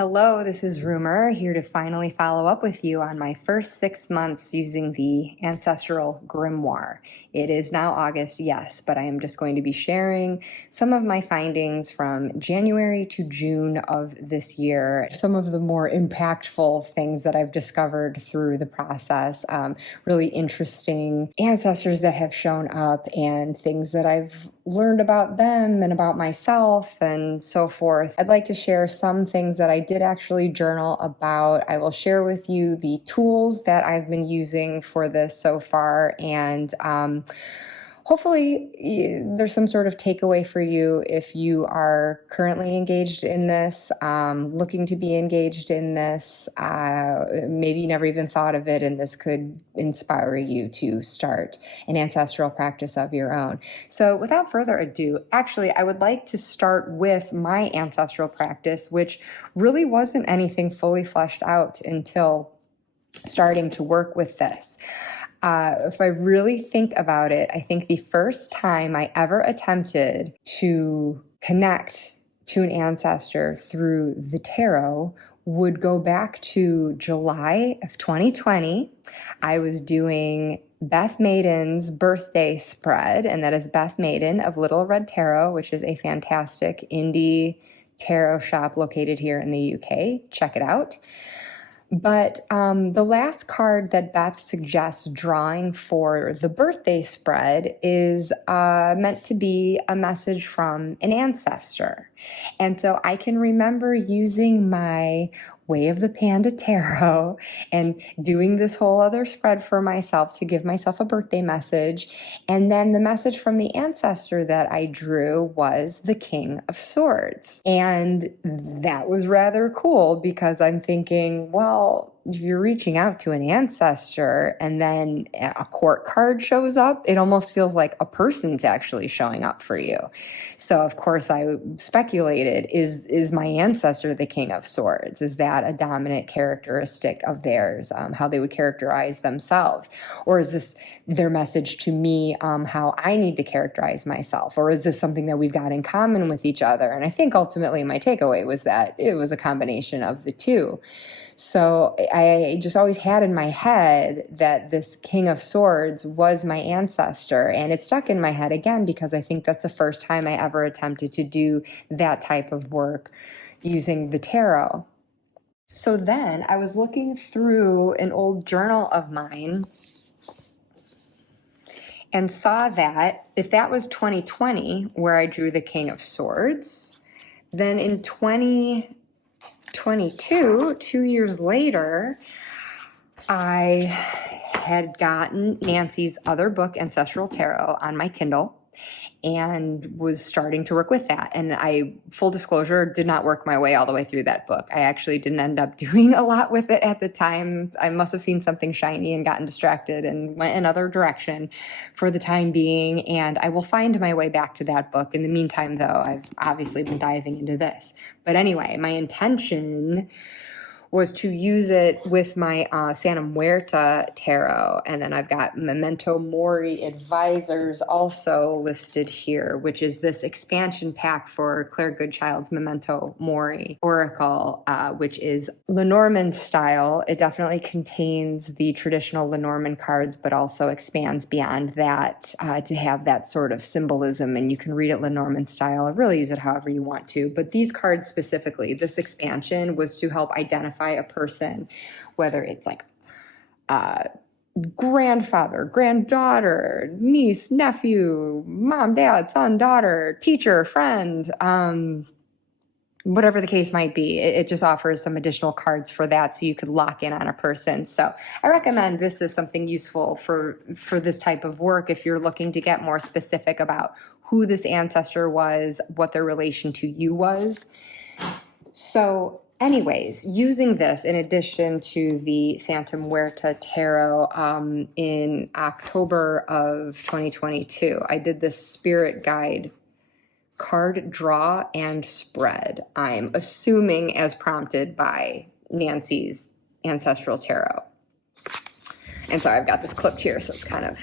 Hello, this is Rumor, here to finally follow up with you on my first 6 months using the Ancestral Grimoire. It is now August, yes, but I am just going to be sharing some of my findings from January to June of this year, some of the more impactful things that I've discovered through the process, really interesting ancestors that have shown up and things that I've learned about them and about myself and so forth. I'd like to share some things that I did actually journal about. I will share with you the tools that I've been using for this so far, and hopefully there's some sort of takeaway for you if you are currently engaged in this, looking to be engaged in this. Maybe you never even thought of it, and this could inspire you to start an ancestral practice of your own. So without further ado, actually, I would like to start with my ancestral practice, which really wasn't anything fully fleshed out until starting to work with this. If I really think about it, I think the first time I ever attempted to connect to an ancestor through the tarot would go back to July of 2020. I was doing Beth Maiden's birthday spread, and that is Beth Maiden of Little Red Tarot, which is a fantastic indie tarot shop located here in the UK. Check it out. But the last card that Beth suggests drawing for the birthday spread is meant to be a message from an ancestor. And so I can remember using my Way of the Panda Tarot and doing this whole other spread for myself to give myself a birthday message. And then the message from the ancestor that I drew was the King of Swords. And that was rather cool because I'm thinking, well, you're reaching out to an ancestor and then a court card shows up. It almost feels like a person's actually showing up for you. So of course I speculated, is my ancestor the King of Swords? Is that a dominant characteristic of theirs, how they would characterize themselves? Or is this their message to me, how I need to characterize myself? Or is this something that we've got in common with each other? And I think ultimately my takeaway was that it was a combination of the two. So I just always had in my head that this King of Swords was my ancestor, and it stuck in my head again because I think that's the first time I ever attempted to do that type of work using the tarot. So then I was looking through an old journal of mine and saw that if that was 2020 where I drew the King of Swords, then in 2022, 2 years later, I had gotten Nancy's other book, Ancestral Tarot, on my Kindle and was starting to work with that. And I, full disclosure, did not work my way all the way through that book. I actually didn't end up doing a lot with it at the time. I must have seen something shiny and gotten distracted and went another direction for the time being. And I will find my way back to that book. In the meantime, though, I've obviously been diving into this. But anyway, my intention was to use it with my Santa Muerta tarot. And then I've got Memento Mori Advisors also listed here, which is this expansion pack for Claire Goodchild's Memento Mori Oracle, which is Lenormand style. It definitely contains the traditional Lenormand cards, but also expands beyond that to have that sort of symbolism. And you can read it Lenormand style, or really use it however you want to. But these cards specifically, this expansion was to help identify a person, whether it's like grandfather, granddaughter, niece, nephew, mom, dad, son, daughter, teacher, friend, whatever the case might be. It just offers some additional cards for that so you could lock in on a person. So I recommend this is something useful for this type of work if you're looking to get more specific about who this ancestor was, what their relation to you was. So anyways, using this in addition to the Santa Muerta Tarot in October of 2022, I did this spirit guide card draw and spread. I'm assuming as prompted by Nancy's Ancestral Tarot. And sorry, I've got this clipped here, so it's kind of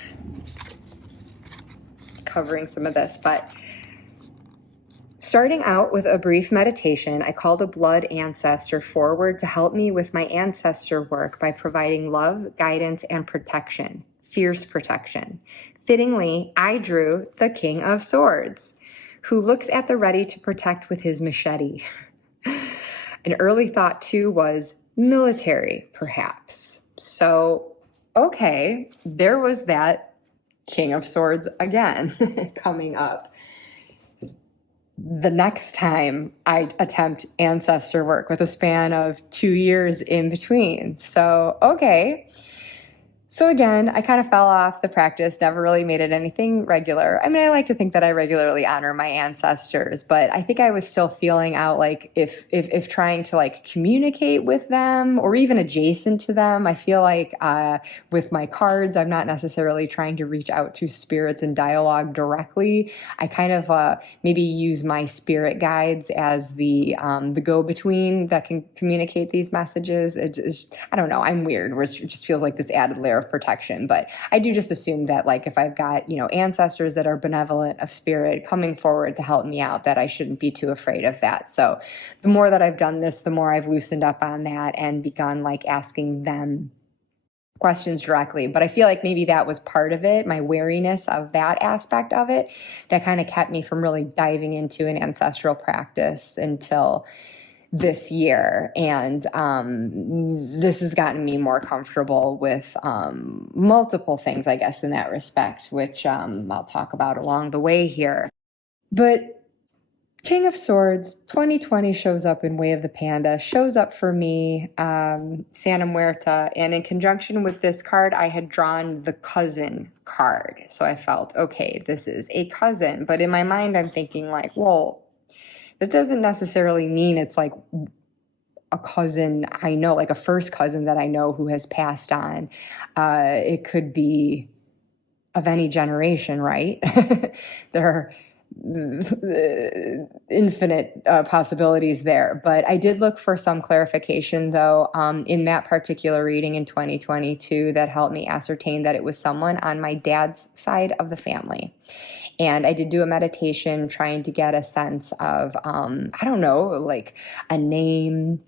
covering some of this, but Starting out with a brief meditation, I called a blood ancestor forward to help me with my ancestor work by providing love, guidance, and protection, fierce protection. Fittingly, I drew the King of Swords, who looks at the ready to protect with his machete. An early thought, too, was military, perhaps. So, okay, there was that King of Swords again coming up. The next time I attempt ancestor work with a span of 2 years in between. So, okay. So again, I kind of fell off the practice, never really made it anything regular. I mean, I like to think that I regularly honor my ancestors, but I think I was still feeling out like if trying to like communicate with them or even adjacent to them, I feel like with my cards, I'm not necessarily trying to reach out to spirits and dialogue directly. I kind of maybe use my spirit guides as the go-between that can communicate these messages. I don't know. I'm weird, where it just feels like this added layer of protection. But I do just assume that like if I've got, ancestors that are benevolent of spirit coming forward to help me out, that I shouldn't be too afraid of that. So the more that I've done this, the more I've loosened up on that and begun like asking them questions directly. But I feel like maybe that was part of it, my wariness of that aspect of it, that kind of kept me from really diving into an ancestral practice until this year. And this has gotten me more comfortable with multiple things, I guess, in that respect, which I'll talk about along the way here. But King of Swords 2020 shows up in Way of the Panda, shows up for me, Santa Muerta, and in conjunction with this card, I had drawn the cousin card. So I felt, okay, this is a cousin. But in my mind, I'm thinking like, well, that doesn't necessarily mean it's like a cousin I know, like a first cousin that I know who has passed on. It could be of any generation, right? There are infinite possibilities there. But I did look for some clarification, though, in that particular reading in 2022 that helped me ascertain that it was someone on my dad's side of the family. And I did do a meditation trying to get a sense of, I don't know, like a name,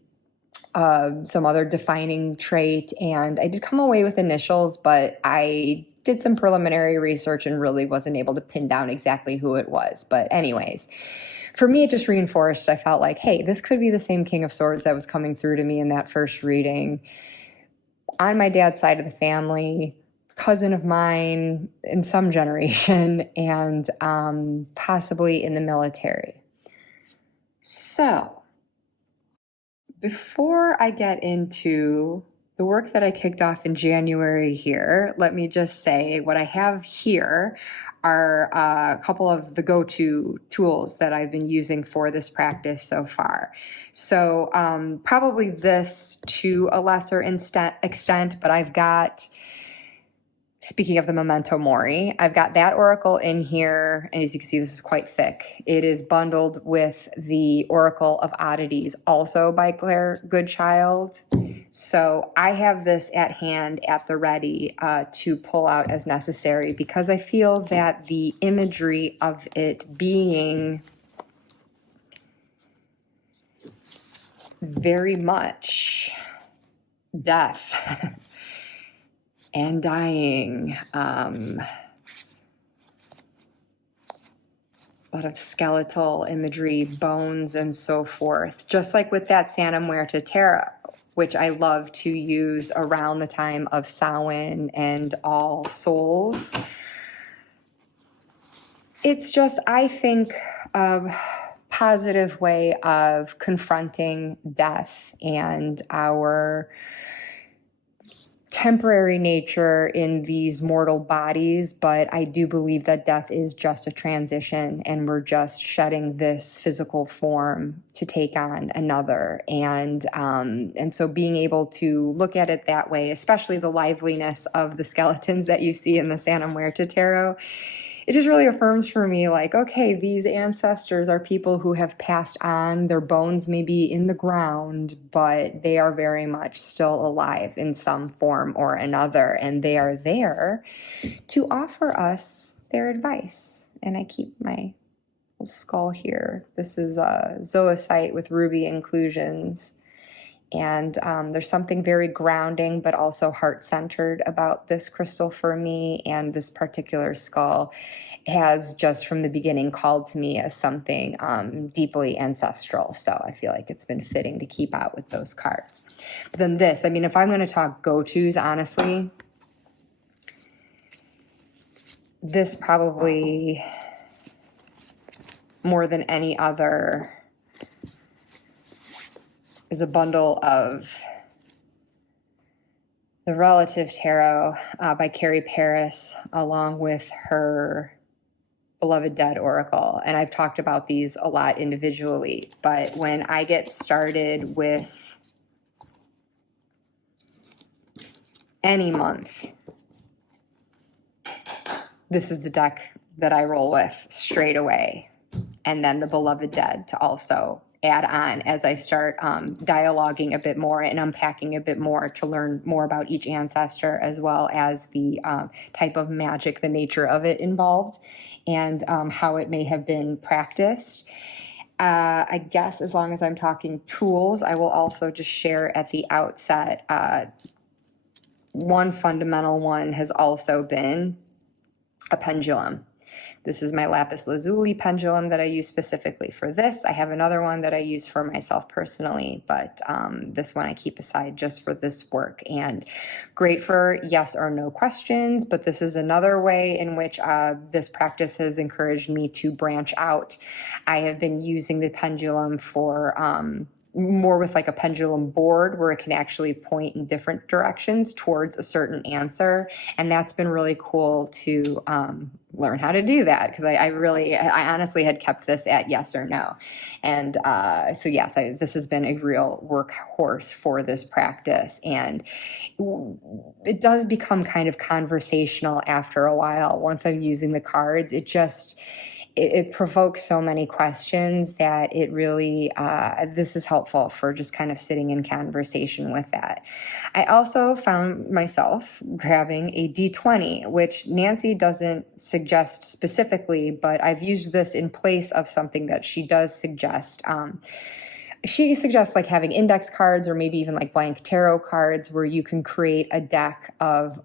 some other defining trait. And I did come away with initials, but I did some preliminary research and really wasn't able to pin down exactly who it was. But anyways, for me, it just reinforced, I felt like, hey, this could be the same King of Swords that was coming through to me in that first reading. On my dad's side of the family, cousin of mine in some generation, and possibly in the military. So, before I get into the work that I kicked off in January here, let me just say what I have here are a couple of the go-to tools that I've been using for this practice so far. So probably this to a lesser extent, but I've got, speaking of the Memento Mori, I've got that oracle in here, and as you can see, this is quite thick. It is bundled with the Oracle of Oddities, also by Claire Goodchild. So I have this at hand at the ready to pull out as necessary, because I feel that the imagery of it being very much death and dying, a lot of skeletal imagery, bones, and so forth. Just like with that Santa Muerta tarot, which I love to use around the time of Samhain and All Souls. It's just, I think, a positive way of confronting death and our temporary nature in these mortal bodies, but I do believe that death is just a transition, and we're just shedding this physical form to take on another. And so being able to look at it that way, especially the liveliness of the skeletons that you see in the Santa Muerta tarot, it just really affirms for me, like, okay, these ancestors are people who have passed on. Their bones may be in the ground, but they are very much still alive in some form or another, and they are there to offer us their advice. And I keep my skull here. This is a zoisite with ruby inclusions. And there's something very grounding, but also heart-centered about this crystal for me. And this particular skull has just from the beginning called to me as something deeply ancestral. So I feel like it's been fitting to keep out with those cards. But then this, I mean, if I'm going to talk go-tos, honestly, this probably more than any other is a bundle of the Relative Tarot by Carrie Paris, along with her Beloved Dead Oracle. And I've talked about these a lot individually, but when I get started with any month, this is the deck that I roll with straight away. And then the Beloved Dead to also add on as I start dialoguing a bit more and unpacking a bit more to learn more about each ancestor, as well as the type of magic, the nature of it involved, and how it may have been practiced. I guess as long as I'm talking tools, I will also just share at the outset, one fundamental one has also been a pendulum. This is my lapis lazuli pendulum that I use specifically for this. I have another one that I use for myself personally, but this one I keep aside just for this work, and great for yes or no questions. But this is another way in which this practice has encouraged me to branch out. I have been using the pendulum for more with like a pendulum board where it can actually point in different directions towards a certain answer. And that's been really cool to learn how to do that, because I honestly had kept this at yes or no. And so yes, this has been a real workhorse for this practice. And it does become kind of conversational after a while. Once I'm using the cards, it provokes so many questions that it really, this is helpful for just kind of sitting in conversation with that. I also found myself grabbing a D20, which Nancy doesn't suggest specifically, but I've used this in place of something that she does suggest. She suggests like having index cards or maybe even like blank tarot cards where you can create a deck of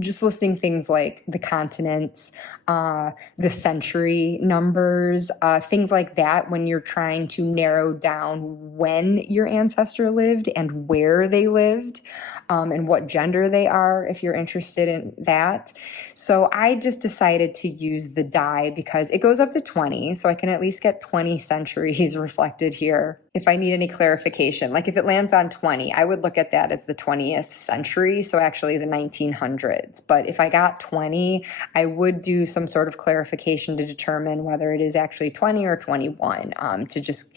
just listing things like the continents, the century numbers, things like that, when you're trying to narrow down when your ancestor lived and where they lived, and what gender they are, if you're interested in that. So I just decided to use the die because it goes up to 20, so I can at least get 20 centuries reflected here. If I need any clarification, like if it lands on 20, I would look at that as the 20th century, so actually the 1900s. But if I got 20, I would do some sort of clarification to determine whether it is actually 20 or 21, to just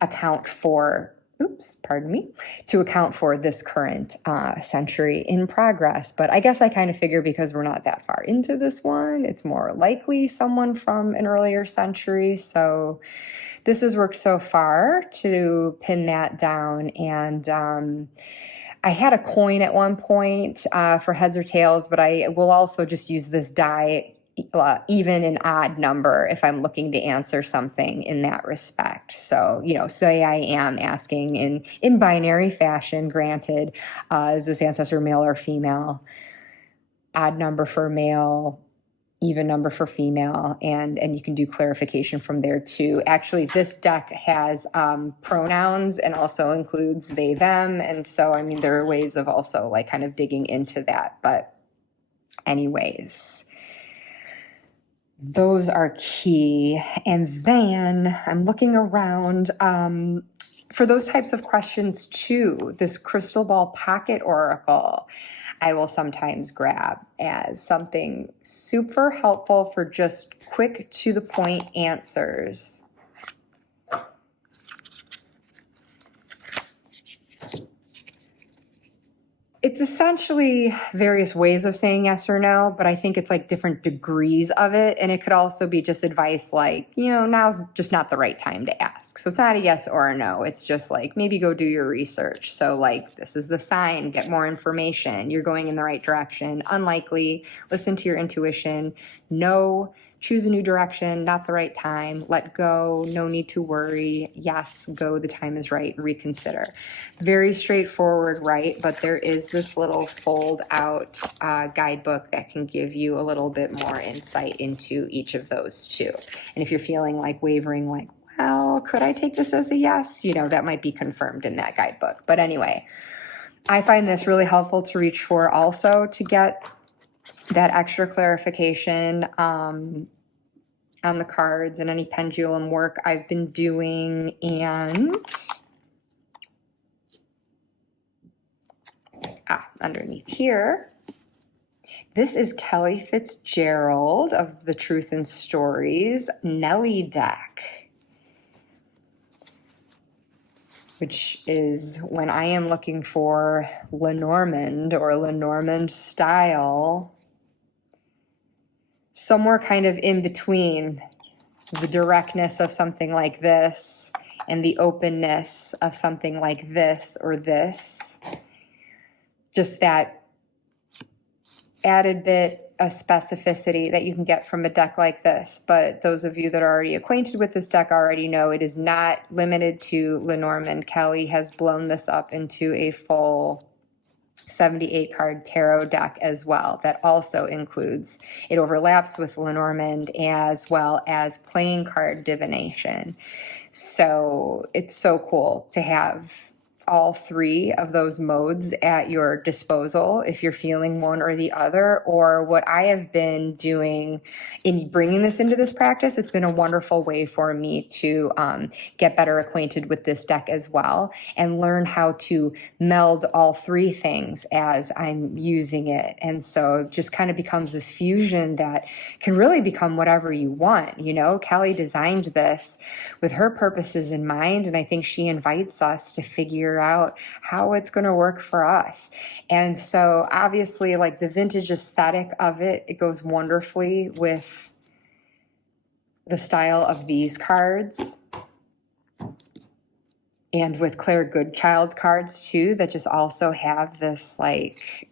account for, to account for this current century in progress. But I guess I kind of figure because we're not that far into this one, it's more likely someone from an earlier century. So this has worked so far to pin that down. And I had a coin at one point for heads or tails, but I will also just use this die, even an odd number, if I'm looking to answer something in that respect. So, say I am asking in binary fashion, granted, is this ancestor male or female? Odd number for male, even number for female, and you can do clarification from there too. Actually, this deck has pronouns and also includes they, them, and so, I mean, there are ways of also like kind of digging into that. But anyways, those are key. And then I'm looking around for those types of questions too. This crystal ball pocket oracle I will sometimes grab as something super helpful for just quick to the point answers. It's essentially various ways of saying yes or no, but I think it's like different degrees of it. And it could also be just advice like, now's just not the right time to ask. So it's not a yes or a no. It's just like, maybe go do your research. So like, this is the sign, get more information. You're going in the right direction. Unlikely, listen to your intuition. No, choose a new direction, not the right time, let go, no need to worry, yes, go, the time is right, reconsider. Very straightforward, right? But there is this little fold out guidebook that can give you a little bit more insight into each of those too. And if you're feeling like wavering, like, well, could I take this as a yes? You know, that might be confirmed in that guidebook. But anyway, I find this really helpful to reach for also to get that extra clarification on the cards and any pendulum work I've been doing. And underneath here, this is Kelly Fitzgerald of the Truth in Stories Nelly deck, which is when I am looking for Lenormand or Lenormand style, somewhere kind of in between the directness of something like this and the openness of something like this or this. Just that added bit of specificity that you can get from a deck like this. But those of you that are already acquainted with this deck already know it is not limited to Lenormand. Kelly has blown this up into a full 78 card tarot deck as well. That also includes, it overlaps with Lenormand as well as playing card divination. So it's so cool to have all three of those modes at your disposal if you're feeling one or the other. Or what I have been doing in bringing this into this practice, it's been a wonderful way for me to get better acquainted with this deck as well and learn how to meld all three things as I'm using it. And so it just kind of becomes this fusion that can really become whatever you want. You know, Kelly designed this with her purposes in mind, and I think she invites us to figure out how it's going to work for us. And so obviously, like, the vintage aesthetic of it, it goes wonderfully with the style of these cards and with Claire Goodchild's cards too, that just also have this like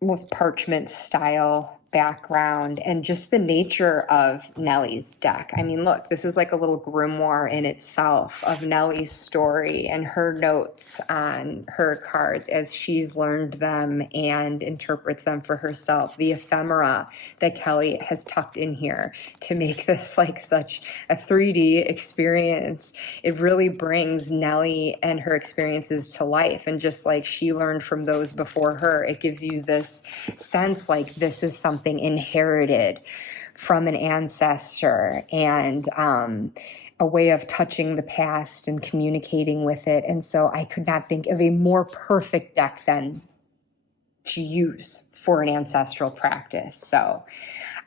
almost parchment style background, and just the nature of Nellie's deck. I mean, look, this is like a little grimoire in itself of Nellie's story and her notes on her cards as she's learned them and interprets them for herself. The ephemera that Kelly has tucked in here to make this like such a 3D experience. It really brings Nellie and her experiences to life. And just like she learned from those before her, it gives you this sense like this is something inherited from an ancestor, and a way of touching the past and communicating with it. And so I could not think of a more perfect deck than to use for an ancestral practice. So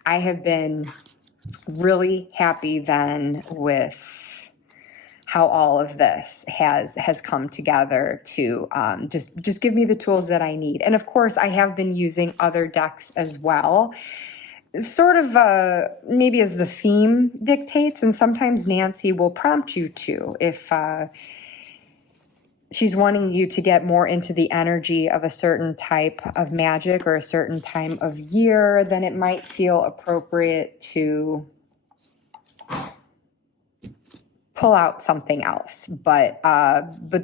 I have been really happy then with how all of this has come together to just give me the tools that I need. And of course, I have been using other decks as well, sort of maybe as the theme dictates. And sometimes Nancy will prompt you to, if she's wanting you to get more into the energy of a certain type of magic or a certain time of year, then it might feel appropriate to pull out something else. But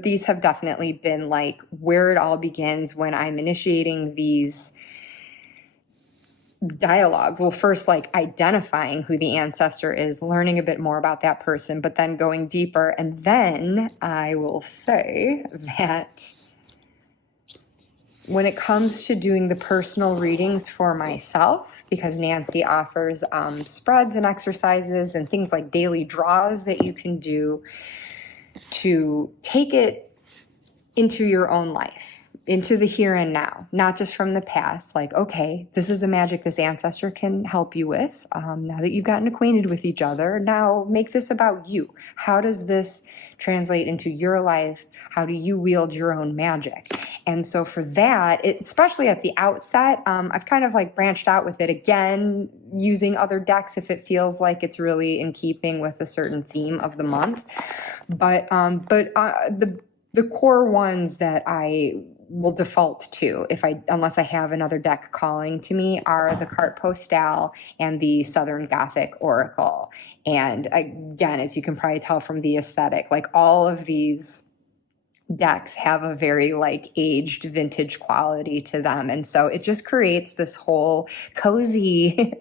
these have definitely been like where it all begins when I'm initiating these dialogues. Well, first, like identifying who the ancestor is, learning a bit more about that person, but then going deeper. And then I will say that when it comes to doing the personal readings for myself, because Nancy offers spreads and exercises and things like daily draws that you can do to take it into your own life, into the here and now, not just from the past. Like, okay, this is a magic this ancestor can help you with. Now that you've gotten acquainted with each other, now make this about you. How does this translate into your life? How do you wield your own magic? And so for that, especially at the outset, I've kind of like branched out with it again, using other decks if it feels like it's really in keeping with a certain theme of the month. But the core ones that I will default to, unless I have another deck calling to me, are the Carte Postale and the Southern Gothic Oracle. And again, as you can probably tell from the aesthetic, like all of these decks have a very like aged vintage quality to them. And so it just creates this whole cozy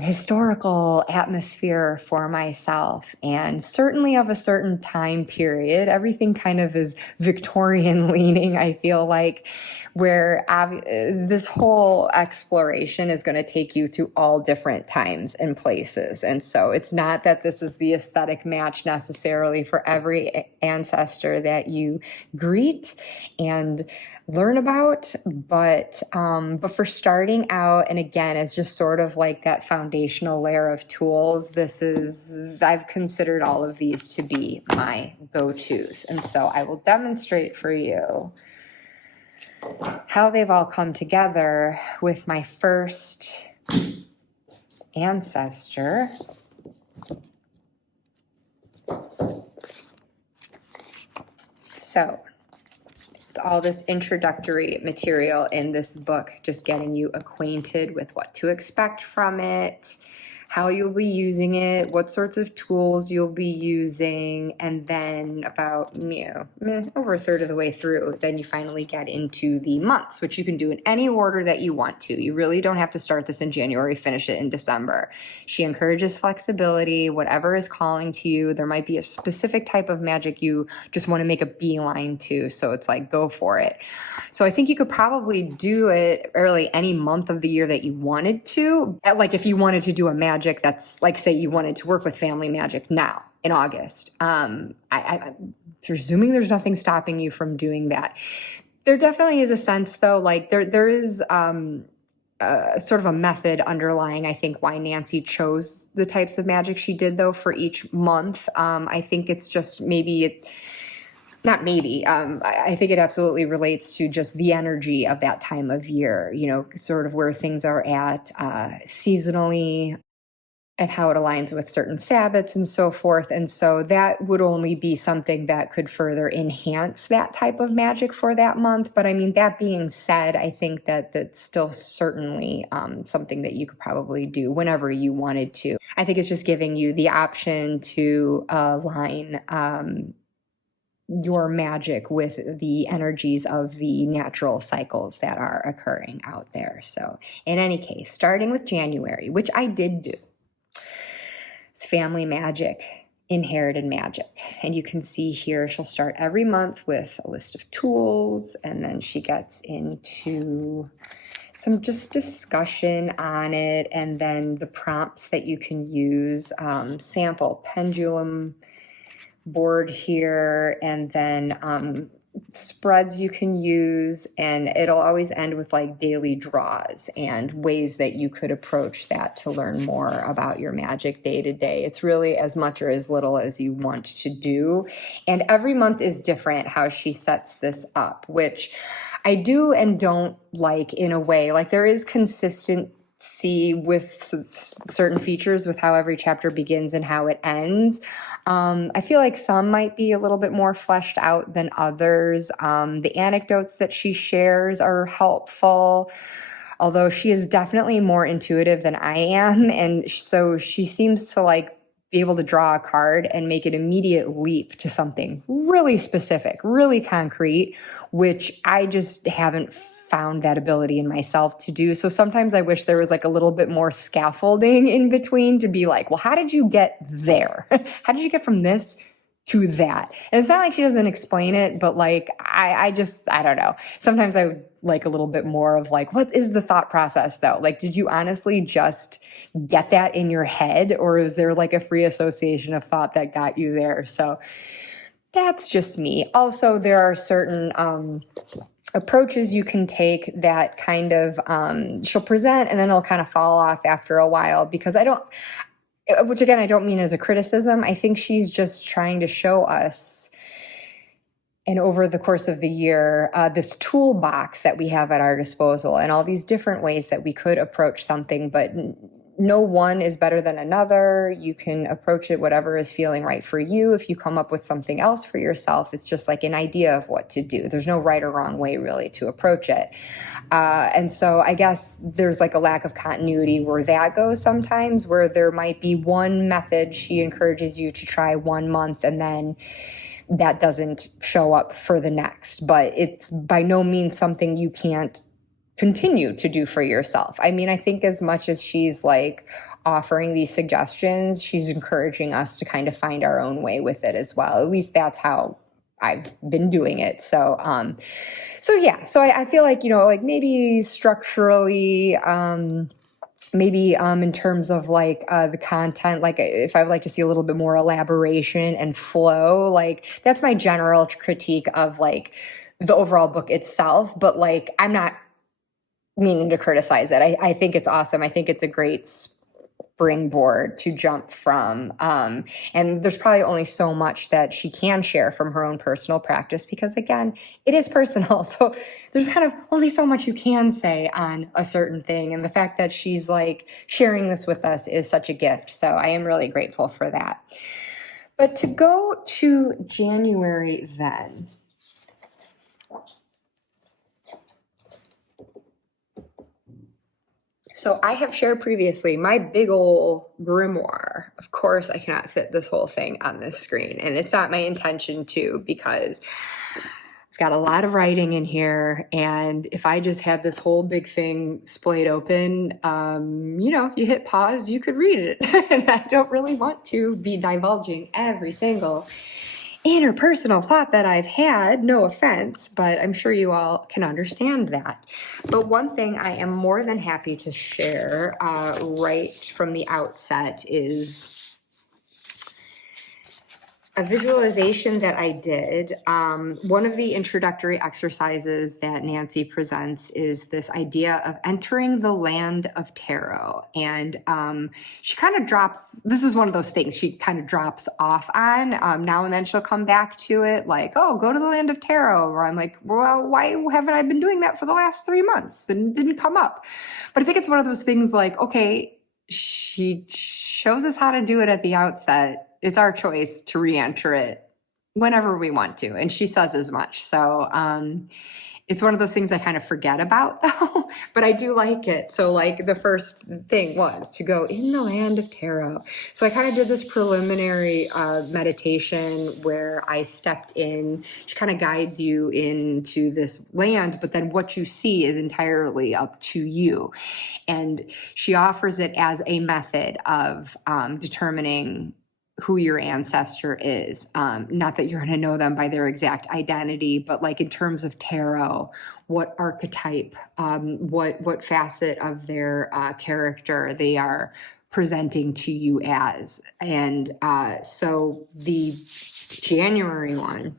historical atmosphere for myself, and certainly of a certain time period. Everything kind of is Victorian leaning, I feel like, where this whole exploration is going to take you to all different times and places. And so it's not that this is the aesthetic match necessarily for every ancestor that you greet and learn about, but for starting out, and again, as just sort of like that foundational layer of tools, I've considered all of these to be my go-tos. And so I will demonstrate for you how they've all come together with my first ancestor. So all this introductory material in this book, just getting you acquainted with what to expect from it, how you'll be using it, what sorts of tools you'll be using, and then about, over a third of the way through, then you finally get into the months, which you can do in any order that you want to. You really don't have to start this in January, finish it in December. She encourages flexibility, whatever is calling to you. There might be a specific type of magic you just want to make a beeline to, so it's like, go for it. So I think you could probably do it early any month of the year that you wanted to. Like if you wanted to do a magic that's like, say you wanted to work with family magic now in August. I'm presuming there's nothing stopping you from doing that. There definitely is a sense though, like there is sort of a method underlying, I think, why Nancy chose the types of magic she did though for each month. I think it's just I think it absolutely relates to just the energy of that time of year, sort of where things are at seasonally and how it aligns with certain Sabbats and so forth. And so that would only be something that could further enhance that type of magic for that month. But I mean, that being said, I think that that's still certainly something that you could probably do whenever you wanted to. I think it's just giving you the option to align your magic with the energies of the natural cycles that are occurring out there. So in any case, starting with January, which I did do, it's family magic, inherited magic. And you can see here, she'll start every month with a list of tools, and then she gets into some just discussion on it, and then the prompts that you can use, sample pendulum board here, and then spreads you can use, and it'll always end with like daily draws and ways that you could approach that to learn more about your magic day to day. It's really as much or as little as you want to do, and every month is different how she sets this up, which I do and don't like in a way. Like there is consistency with certain features with how every chapter begins and how it ends. I feel like some might be a little bit more fleshed out than others. The anecdotes that she shares are helpful, although she is definitely more intuitive than I am. And so she seems to like be able to draw a card and make an immediate leap to something really specific, really concrete, which I just haven't found that ability in myself to do. So sometimes I wish there was like a little bit more scaffolding in between to be like, well, how did you get there? How did you get from this to that? And it's not like she doesn't explain it, but like, I don't know. Sometimes I would like a little bit more of like, what is the thought process though? Like, did you honestly just get that in your head, or is there like a free association of thought that got you there? So that's just me. Also, there are certain approaches you can take that kind of she'll present and then it'll kind of fall off after a while, because which again, I don't mean as a criticism. I think she's just trying to show us, and over the course of the year, this toolbox that we have at our disposal and all these different ways that we could approach something, but no one is better than another. You can approach it whatever is feeling right for you. If you come up with something else for yourself, it's just like an idea of what to do. There's no right or wrong way really to approach it. And so I guess there's like a lack of continuity where that goes sometimes, where there might be one method she encourages you to try 1 month and then that doesn't show up for the next. But it's by no means something you can't continue to do for yourself. I mean, I think as much as she's like offering these suggestions, she's encouraging us to kind of find our own way with it as well. At least that's how I've been doing it. So I feel like, like maybe structurally, maybe in terms of like the content, like if I would like to see a little bit more elaboration and flow, like that's my general critique of like the overall book itself. But like, I'm not meaning to criticize it. I think it's awesome. I think it's a great springboard to jump from. And there's probably only so much that she can share from her own personal practice because, again, it is personal. So there's kind of only so much you can say on a certain thing. And the fact that she's like sharing this with us is such a gift. So I am really grateful for that. But to go to January then. So I have shared previously my big ol' grimoire. Of course, I cannot fit this whole thing on this screen, and it's not my intention to because I've got a lot of writing in here, and if I just had this whole big thing splayed open, you hit pause, you could read it. And I don't really want to be divulging every single interpersonal thought that I've had, no offense, but I'm sure you all can understand that. But one thing I am more than happy to share right from the outset is a visualization that I did. One of the introductory exercises that Nancy presents is this idea of entering the land of tarot. And she kind of drops, this is one of those things she kind of drops off on. Now and then she'll come back to it like, oh, go to the land of tarot. Or I'm like, well, why haven't I been doing that for the last 3 months? And it didn't come up. But I think it's one of those things like, okay, she shows us how to do it at the outset. It's our choice to re-enter it whenever we want to. And she says as much. So it's one of those things I kind of forget about though, but I do like it. So like the first thing was to go in the land of tarot. So I kind of did this preliminary meditation where I stepped in. She kind of guides you into this land, but then what you see is entirely up to you. And she offers it as a method of determining who your ancestor is. Not that you're going to know them by their exact identity, but like in terms of tarot, what archetype, what facet of their character they are presenting to you as. And so the January one,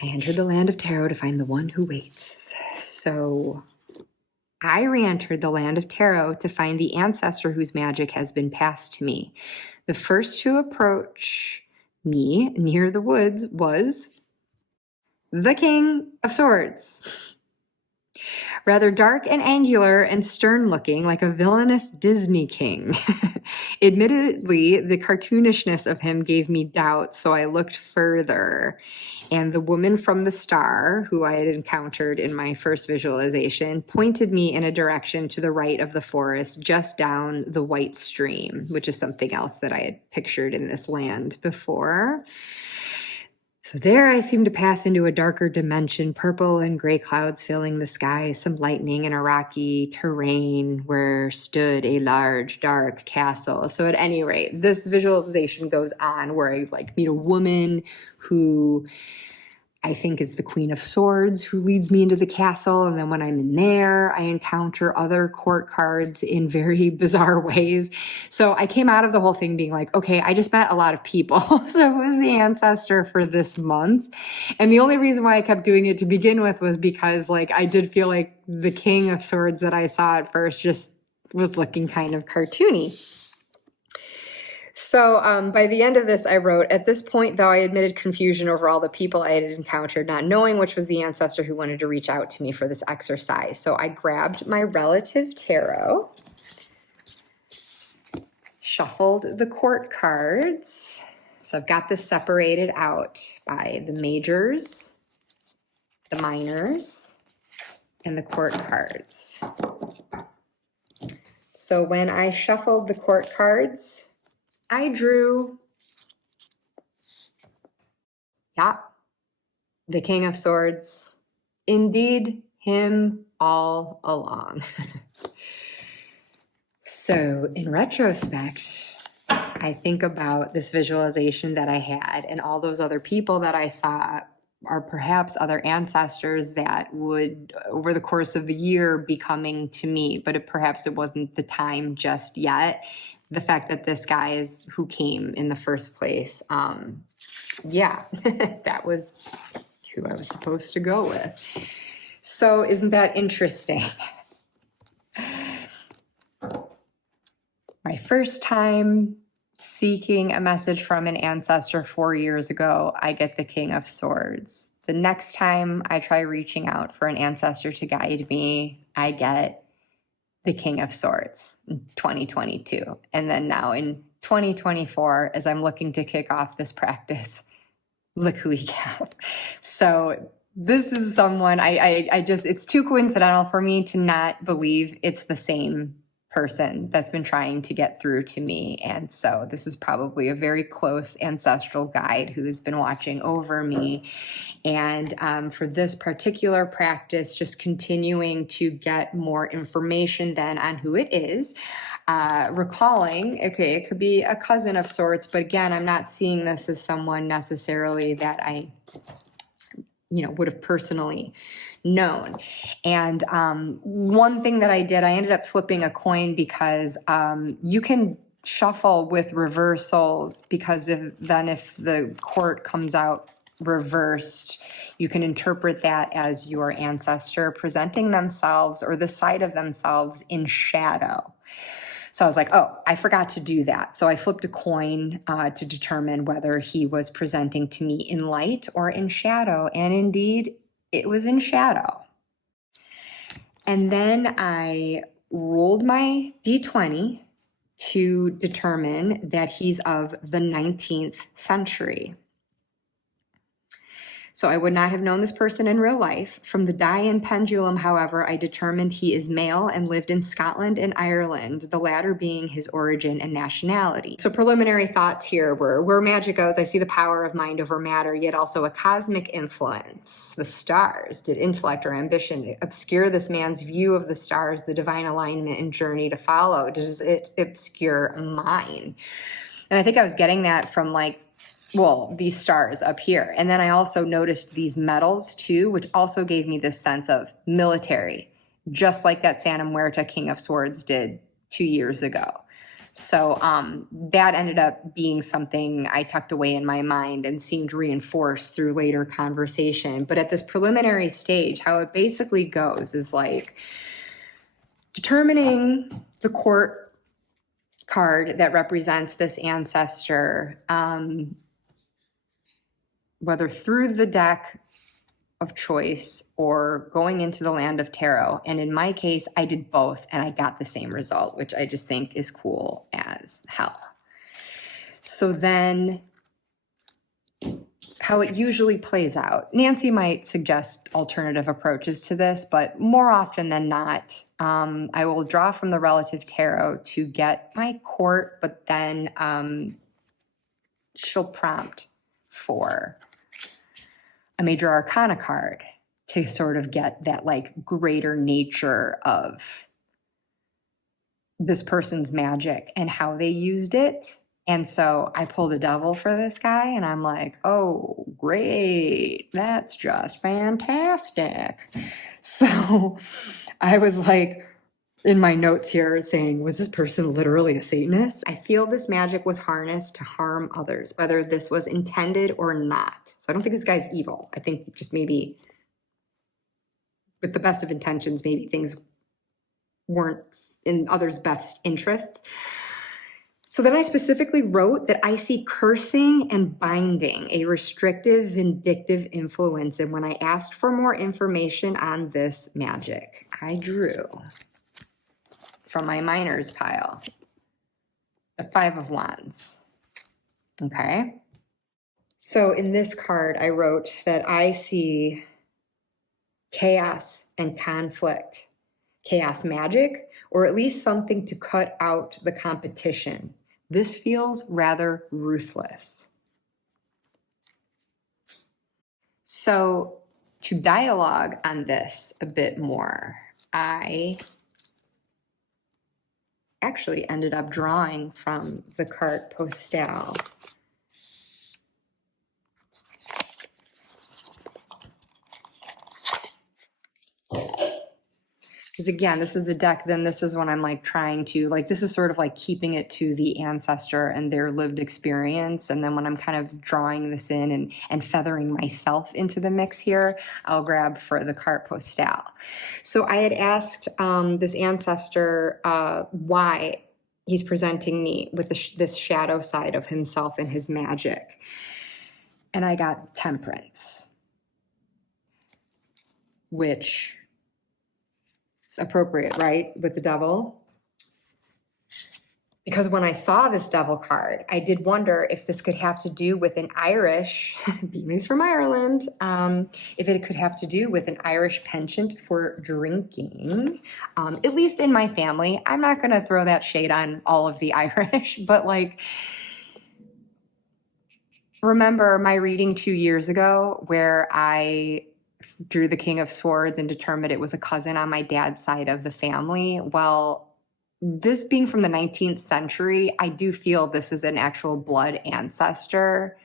I entered the land of tarot to find the one who waits. So I re-entered the land of tarot to find the ancestor whose magic has been passed to me. The first to approach me near the woods was the King of Swords. Rather dark and angular and stern-looking, like a villainous Disney king. Admittedly, the cartoonishness of him gave me doubt, so I looked further. And the woman from the star, who I had encountered in my first visualization, pointed me in a direction to the right of the forest, just down the white stream, which is something else that I had pictured in this land before. So there I seemed to pass into a darker dimension, purple and gray clouds filling the sky, some lightning and a rocky terrain where stood a large, dark castle. So at any rate, this visualization goes on where I like meet a woman who I think is the Queen of Swords, who leads me into the castle. And then when I'm in there, I encounter other court cards in very bizarre ways. So I came out of the whole thing being like, okay, I just met a lot of people. So who's the ancestor for this month? And the only reason why I kept doing it to begin with was because like I did feel like the King of Swords that I saw at first just was looking kind of cartoony. So by the end of this, I wrote, at this point, though I admitted confusion over all the people I had encountered, not knowing which was the ancestor who wanted to reach out to me for this exercise. So I grabbed my relative tarot shuffled the court cards. So I've got this separated out by the majors, the minors, and the court cards. So when I shuffled the court cards, I drew, the King of Swords. Indeed, him all along. So in retrospect, I think about this visualization that I had and all those other people that I saw are perhaps other ancestors that would, over the course of the year, be coming to me, but perhaps it wasn't the time just yet. The fact that this guy is who came in the first place, yeah, that was who I was supposed to go with. So isn't that interesting? My first time seeking a message from an ancestor 4 years ago, I get the King of Swords. The next time I try reaching out for an ancestor to guide me, I get the King of Swords in 2022. And then now in 2024, as I'm looking to kick off this practice, look who we have. So this is someone I just, it's too coincidental for me to not believe it's the same person that's been trying to get through to me. And so this is probably a very close ancestral guide who's been watching over me. And for this particular practice, just continuing to get more information then on who it is, recalling, okay, it could be a cousin of sorts, but again, I'm not seeing this as someone necessarily that I would have personally known. And one thing that I did, I ended up flipping a coin because you can shuffle with reversals, because if the court comes out reversed, you can interpret that as your ancestor presenting themselves or the side of themselves in shadow. So I was like, oh, I forgot to do that. So I flipped a coin to determine whether he was presenting to me in light or in shadow. And indeed, it was in shadow. And then I rolled my D20 to determine that he's of the 19th century. So I would not have known this person in real life. From the die and pendulum, however, I determined he is male and lived in Scotland and Ireland, the latter being his origin and nationality. So preliminary thoughts here were, where magic goes, I see the power of mind over matter, yet also a cosmic influence. The stars, did intellect or ambition obscure this man's view of the stars, the divine alignment and journey to follow? Does it obscure mine? And I think I was getting that from these stars up here. And then I also noticed these medals too, which also gave me this sense of military, just like that Santa Muerta King of Swords did 2 years ago. So that ended up being something I tucked away in my mind and seemed reinforced through later conversation. But at this preliminary stage, how it basically goes is determining the court card that represents this ancestor, whether through the deck of choice or going into the land of tarot. And in my case, I did both and I got the same result, which I just think is cool as hell. So then how it usually plays out, Nancy might suggest alternative approaches to this, but more often than not, I will draw from the relative tarot to get my court, but then she'll prompt for a major arcana card to sort of get that greater nature of this person's magic and how they used it. And so I pull the devil for this guy and I'm like, oh, great. That's just fantastic. So I was in my notes here saying, was this person literally a Satanist? I feel this magic was harnessed to harm others, whether this was intended or not. So I don't think this guy's evil. I think just maybe with the best of intentions, maybe things weren't in others' best interests. So then I specifically wrote that I see cursing and binding, a restrictive, vindictive influence. And when I asked for more information on this magic, I drew from my minors pile the Five of Wands. Okay. So in this card, I wrote that I see chaos and conflict, chaos magic, or at least something to cut out the competition. This feels rather ruthless. So to dialogue on this a bit more, I actually ended up drawing from the carte postale. Because again, this is the deck, then this is when I'm like trying to, like, this is sort of like keeping it to the ancestor and their lived experience. And then when I'm kind of drawing this in and feathering myself into the mix here, I'll grab for the carte postale. So I had asked this ancestor why he's presenting me with this shadow side of himself and his magic. And I got Temperance, which... appropriate, right, with the devil? Because when I saw this devil card, I did wonder if this could have to do with an Irish, being from Ireland, if it could have to do with an Irish penchant for drinking, at least in my family. I'm not going to throw that shade on all of the Irish, but like, remember my reading 2 years ago where I drew the King of Swords and determined it was a cousin on my dad's side of the family? Well, this being from the 19th century, I do feel this is an actual blood ancestor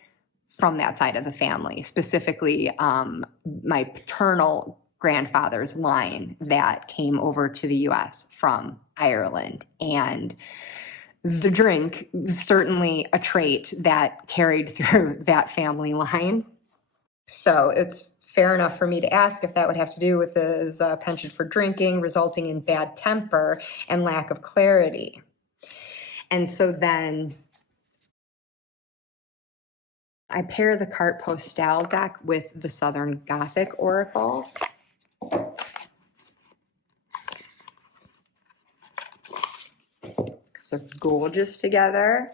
from that side of the family, specifically my paternal grandfather's line that came over to the US from Ireland. And the drink was certainly a trait that carried through that family line. So it's fair enough for me to ask if that would have to do with his penchant for drinking, resulting in bad temper and lack of clarity. And so then I pair the carte postale deck with the Southern Gothic Oracle. Because they're gorgeous together.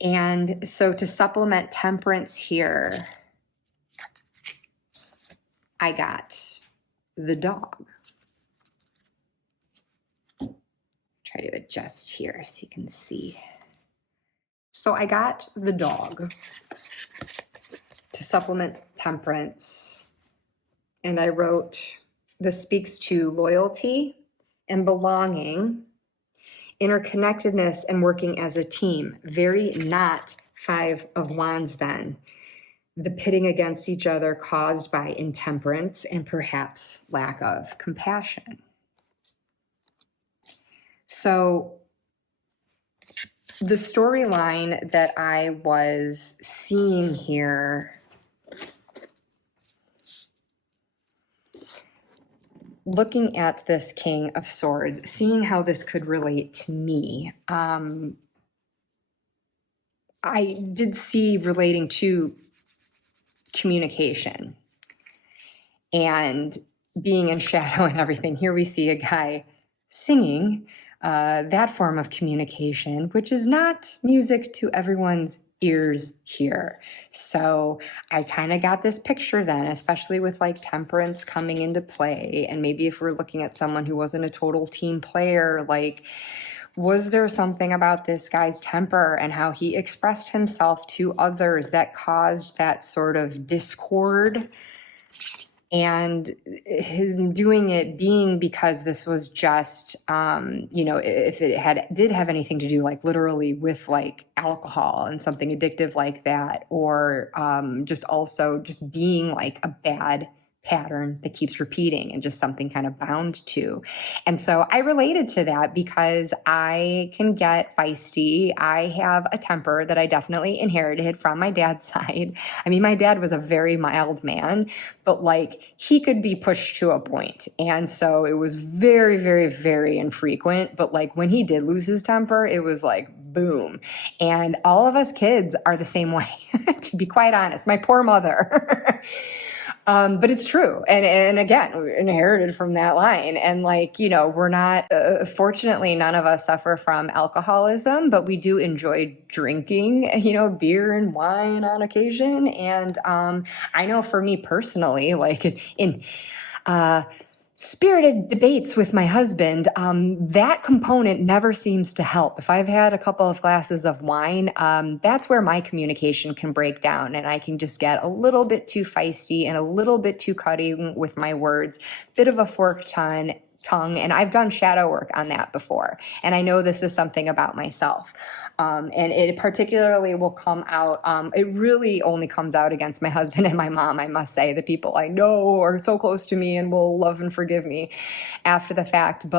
And so to supplement Temperance here, I got the dog. Try to adjust here so you can see. So I got the dog to supplement Temperance. And I wrote, this speaks to loyalty and belonging, interconnectedness and working as a team. Very not Five of Wands then. The pitting against each other caused by intemperance and perhaps lack of compassion. So the storyline that I was seeing here, looking at this King of Swords, seeing how this could relate to me, I did see relating to communication and being in shadow and everything. Here we see a guy singing that form of communication, which is not music to everyone's ears here. So I kind of got this picture then, especially with like Temperance coming into play. And maybe if we're looking at someone who wasn't a total team player, like, was there something about this guy's temper and how he expressed himself to others that caused that sort of discord? And him doing it being because this was just, if it did have anything to do like literally with like alcohol and something addictive like that, or just also just being like a bad pattern that keeps repeating and just something kind of bound to. And so I related to that because I can get feisty. I have a temper that I definitely inherited from my dad's side. I mean, my dad was a very mild man, but like he could be pushed to a point. And so it was very, very, very infrequent. But like when he did lose his temper, it was like, boom. And all of us kids are the same way, to be quite honest. My poor mother. But it's true. And again, we inherited from that line. And like, we're not, fortunately, none of us suffer from alcoholism, but we do enjoy drinking, beer and wine on occasion. And I know for me personally, like in spirited debates with my husband, that component never seems to help. If I've had a couple of glasses of wine, that's where my communication can break down, and I can just get a little bit too feisty and a little bit too cutting with my words, bit of a forked tongue, and I've done shadow work on that before, and I know this is something about myself. And it particularly will come out, it really only comes out against my husband and my mom, I must say, the people I know are so close to me and will love and forgive me after the fact.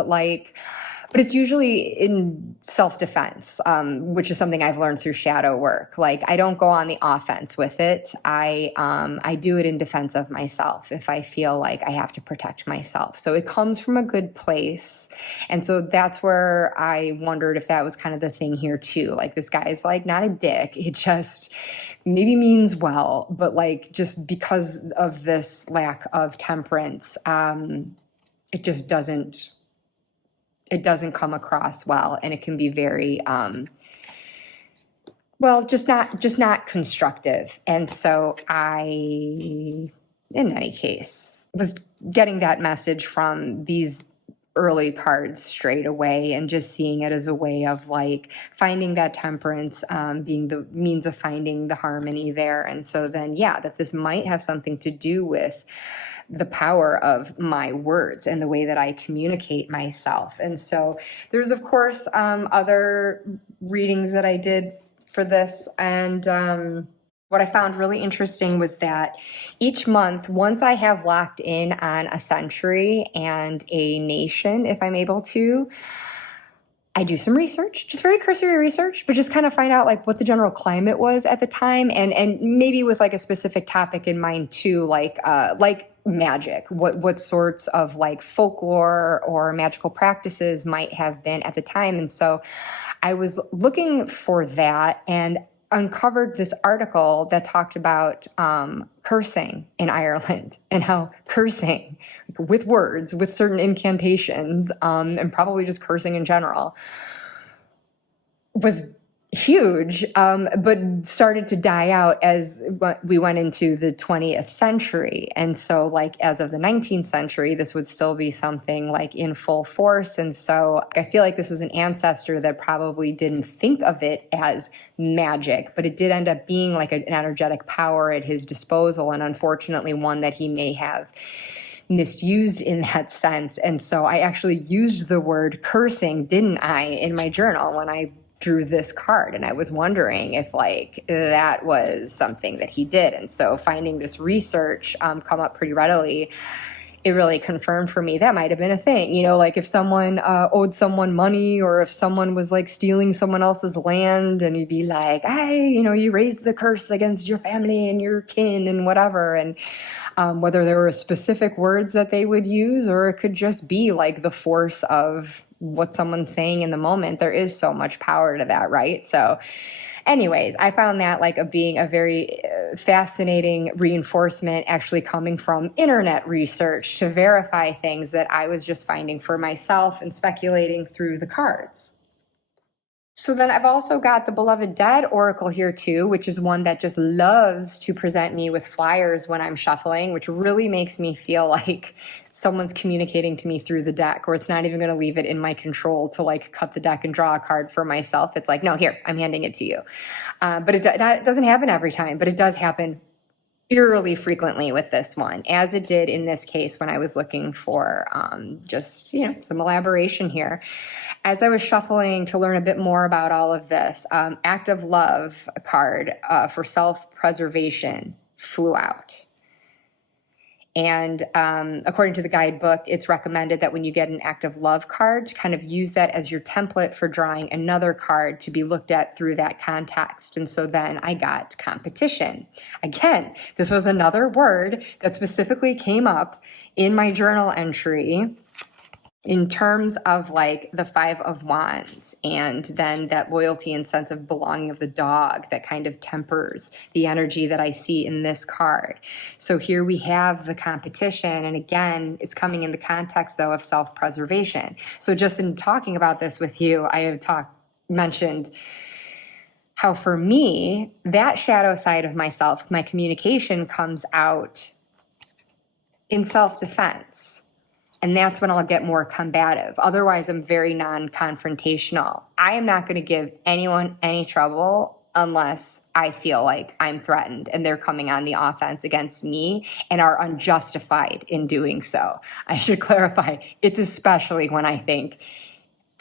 But it's usually in self-defense, which is something I've learned through shadow work. Like, I don't go on the offense with it. I do it in defense of myself if I feel like I have to protect myself. So it comes from a good place. And so that's where I wondered if that was kind of the thing here too. Like, this guy's like not a dick. It just maybe means well, but like just because of this lack of temperance, it just doesn't come across well, and it can be very, just not constructive. And so in any case, was getting that message from these early cards straight away, and just seeing it as a way of like finding that temperance, being the means of finding the harmony there. And so then, that this might have something to do with the power of my words and the way that I communicate myself. And so there's, of course, other readings that I did for this. And what I found really interesting was that each month, once I have locked in on a century and a nation, if I'm able to, I do some research, just very cursory research, but just kind of find out like what the general climate was at the time, and maybe with like a specific topic in mind too, like magic, what sorts of like folklore or magical practices might have been at the time. And so I was looking for that and uncovered this article that talked about cursing in Ireland, and how cursing with words, with certain incantations, and probably just cursing in general, was huge, but started to die out as we went into the 20th century. And so like as of the 19th century, this would still be something like in full force. And so I feel like this was an ancestor that probably didn't think of it as magic, but it did end up being like an energetic power at his disposal, and unfortunately one that he may have misused in that sense. And so I actually used the word cursing, didn't I, in my journal when I drew this card, and I was wondering if like that was something that he did. And so finding this research come up pretty readily, it really confirmed for me that might have been a thing. Like if someone owed someone money, or if someone was like stealing someone else's land, and you'd be like, hey, you raised the curse against your family and your kin and whatever. And whether there were specific words that they would use, or it could just be like the force of what someone's saying in the moment. There is so much power to that, right? So anyways, I found that like being a very fascinating reinforcement, actually coming from internet research to verify things that I was just finding for myself and speculating through the cards. So then I've also got the Beloved Dead Oracle here too, which is one that just loves to present me with flyers when I'm shuffling, which really makes me feel like someone's communicating to me through the deck, or it's not even going to leave it in my control to like cut the deck and draw a card for myself. It's like, no, here, I'm handing it to you. But it doesn't happen every time, but it does happen eerily frequently with this one, as it did in this case when I was looking for just, some elaboration here. As I was shuffling to learn a bit more about all of this, Act of Love card for self-preservation flew out. And according to the guidebook, it's recommended that when you get an Act of Love card, to kind of use that as your template for drawing another card to be looked at through that context. And so then I got competition. Again, this was another word that specifically came up in my journal entry. in terms of like the Five of Wands, and then that loyalty and sense of belonging of the dog that kind of tempers the energy that I see in this card. So here we have the competition, and again, it's coming in the context though of self-preservation. So just in talking about this with you, I have mentioned how for me, that shadow side of myself, my communication comes out in self-defense. And that's when I'll get more combative. Otherwise, I'm very non-confrontational. I am not going to give anyone any trouble unless I feel like I'm threatened and they're coming on the offense against me and are unjustified in doing so. I should clarify, it's especially when I think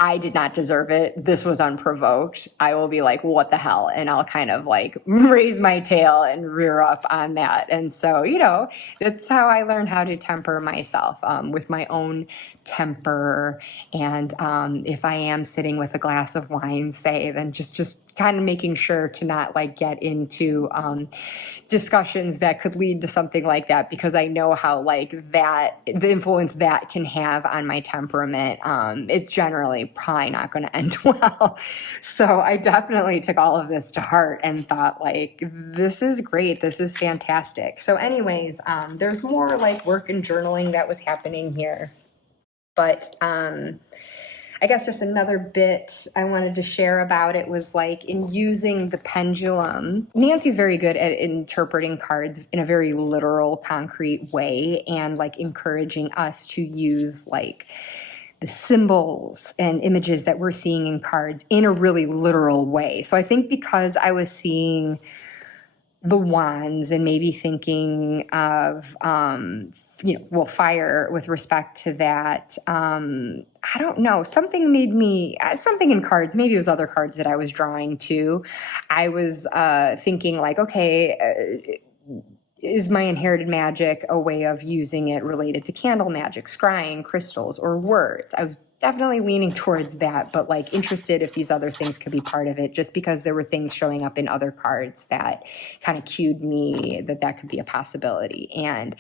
I did not deserve it. This was unprovoked. I will be like, what the hell? And I'll kind of like raise my tail and rear up on that. And so, that's how I learned how to temper myself, with my own temper. And if I am sitting with a glass of wine, say, then just kind of making sure to not like get into discussions that could lead to something like that, because I know how like that, the influence that can have on my temperament. It's generally probably not going to end well. So I definitely took all of this to heart and thought like, this is great. This is fantastic. So anyways, there's more like work and journaling that was happening here. But I guess just another bit I wanted to share about it was like in using the pendulum. Nancy's very good at interpreting cards in a very literal, concrete way, and like encouraging us to use like the symbols and images that we're seeing in cards in a really literal way. So I think because I was seeing the wands and maybe thinking of, fire with respect to that. I don't know, something in cards, maybe it was other cards that I was drawing to. I was thinking like, okay, is my inherited magic a way of using it related to candle magic, scrying, crystals, or words? I was definitely leaning towards that, but like interested if these other things could be part of it, just because there were things showing up in other cards that kind of cued me that could be a possibility. And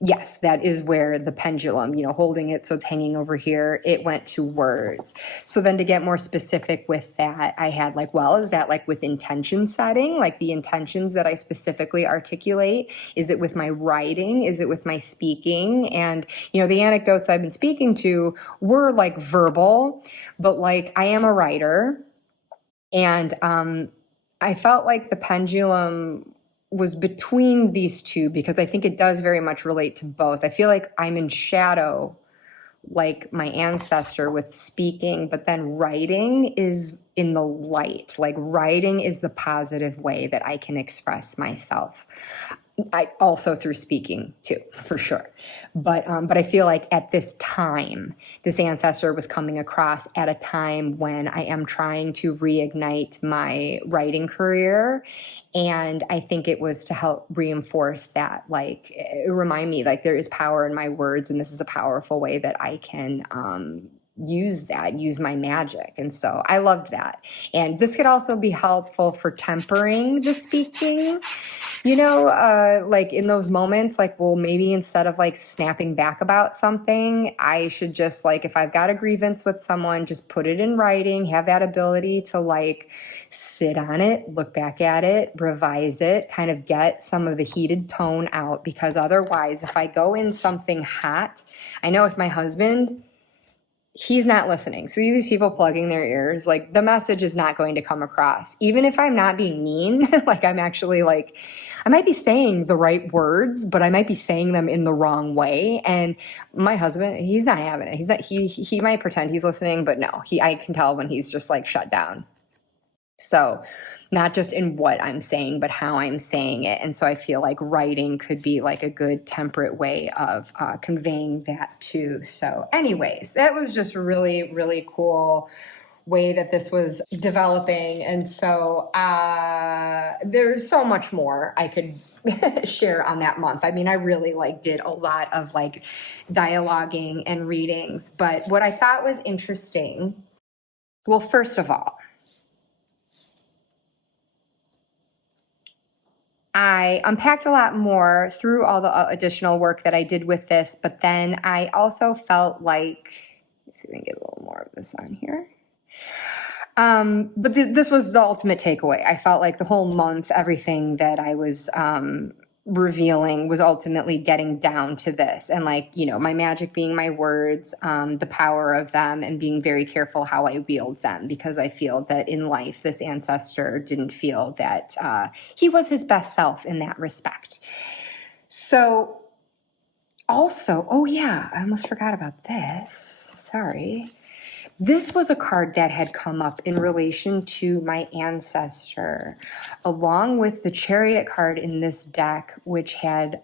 yes, that is where the pendulum, holding it so it's hanging over here, it went to words. So then to get more specific with that, I had like, well, is that like with intention setting, like the intentions that I specifically articulate? Is it with my writing? Is it with my speaking? And, the anecdotes I've been speaking to were like verbal, but like I am a writer. And I felt like the pendulum was between these two, because I think it does very much relate to both. I feel like I'm in shadow, like my ancestor with speaking, but then writing is in the light. Like writing is the positive way that I can express myself. I also through speaking too, for sure. But I feel like at this time, this ancestor was coming across at a time when I am trying to reignite my writing career. And I think it was to help reinforce that, like, remind me like there is power in my words, and this is a powerful way that I can use my magic. And so I loved that. And this could also be helpful for tempering the speaking, like in those moments, like, well, maybe instead of like snapping back about something, I should just like, if I've got a grievance with someone, just put it in writing, have that ability to like sit on it, look back at it, revise it, kind of get some of the heated tone out, because otherwise if I go in something hot, I know with my husband, he's not listening. So these people plugging their ears, like the message is not going to come across. Even if I'm not being mean, like I'm actually like, I might be saying the right words, but I might be saying them in the wrong way. And my husband, he's not having it. He might pretend he's listening, but no, I can tell when he's just like shut down. So not just in what I'm saying, but how I'm saying it. And so I feel like writing could be like a good temperate way of conveying that too. So anyways, that was just really, really cool way that this was developing. And so there's so much more I could share on that month. I mean, I really like did a lot of like dialoguing and readings, but what I thought was interesting, well, first of all, I unpacked a lot more through all the additional work that I did with this, but then I also felt like, see if we can get a little more of this on here. But this was the ultimate takeaway. I felt like the whole month, everything that I was revealing was ultimately getting down to this. And like, you know, my magic being my words, the power of them, and being very careful how I wield them, because I feel that in life, this ancestor didn't feel that he was his best self in that respect. So also, oh yeah, I almost forgot about this. Sorry. This was a card that had come up in relation to my ancestor, along with the Chariot card in this deck, which had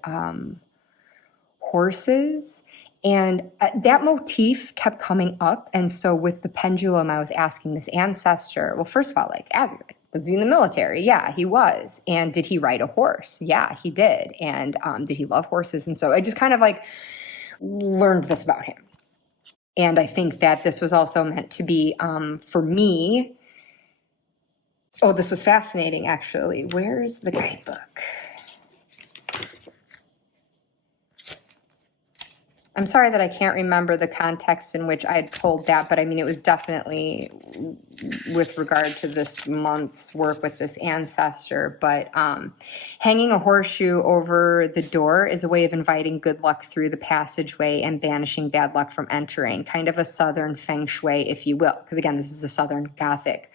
horses. And that motif kept coming up. And so with the pendulum, I was asking this ancestor, well, first of all, like, was he in the military? Yeah, he was. And did he ride a horse? Yeah, he did. And did he love horses? And so I just kind of like learned this about him. And I think that this was also meant to be, for me, oh, this was fascinating, actually. Where's the guidebook? I'm sorry that I can't remember the context in which I had told that, but I mean, it was definitely with regard to this month's work with this ancestor. But hanging a horseshoe over the door is a way of inviting good luck through the passageway and banishing bad luck from entering, kind of a Southern feng shui, if you will, because again, this is the Southern Gothic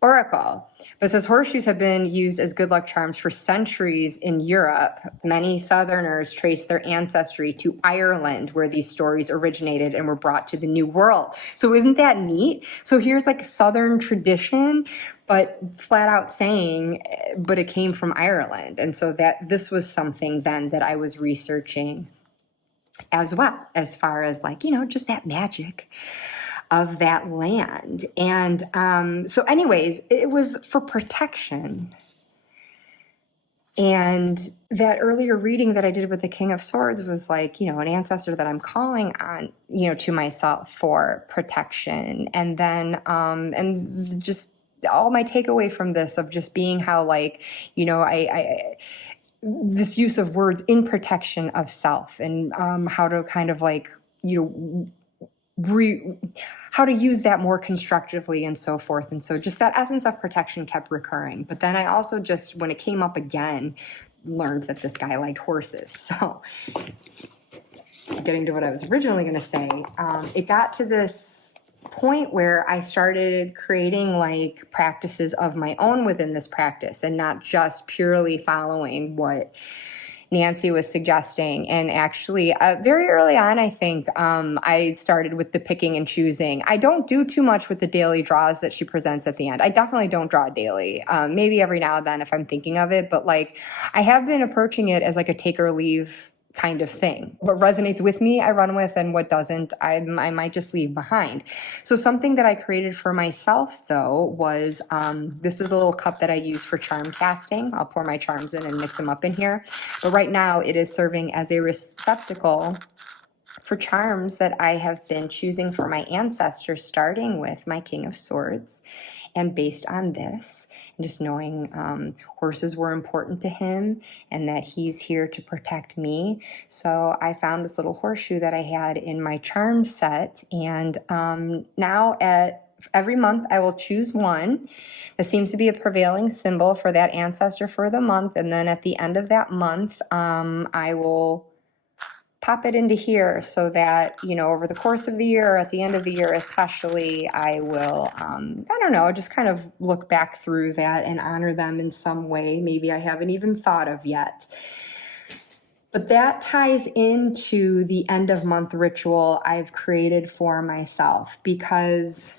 oracle. But it says horseshoes have been used as good luck charms for centuries in Europe. Many Southerners trace their ancestry to Ireland, where these stories originated and were brought to the New World. So isn't that neat? So here's like Southern tradition, but flat out saying, but it came from Ireland. And so that this was something then that I was researching as well, as far as like, you know, just that magic of that land. And so anyways, it was for protection. And that earlier reading that I did with the King of Swords was like, you know, an ancestor that I'm calling on, you know, to myself for protection. And then, and just all my takeaway from this of just being how like, you know, I this use of words in protection of self, and how to kind of like, you know, how to use that more constructively and so forth. And so just that essence of protection kept recurring. But then I also just, when it came up again, learned that this guy liked horses. So getting to what I was originally going to say, it got to this point where I started creating like practices of my own within this practice, and not just purely following what Nancy was suggesting. And actually, very early on, I think I started with the picking and choosing. I don't do too much with the daily draws that she presents at the end. I definitely don't draw daily. Maybe every now and then if I'm thinking of it, but like I have been approaching it as like a take or leave kind of thing. What resonates with me, I run with, and what doesn't, I might just leave behind. So something that I created for myself, though, was this is a little cup that I use for charm casting. I'll pour my charms in and mix them up in here. But right now, it is serving as a receptacle for charms that I have been choosing for my ancestors, starting with my King of Swords. And based on this, and just knowing horses were important to him and that he's here to protect me. So I found this little horseshoe that I had in my charm set. And now every month I will choose one that seems to be a prevailing symbol for that ancestor for the month. And then at the end of that month, I will pop it into here so that, you know, over the course of the year, or at the end of the year especially, I will, I don't know, just kind of look back through that and honor them in some way maybe I haven't even thought of yet. But that ties into the end of month ritual I've created for myself, because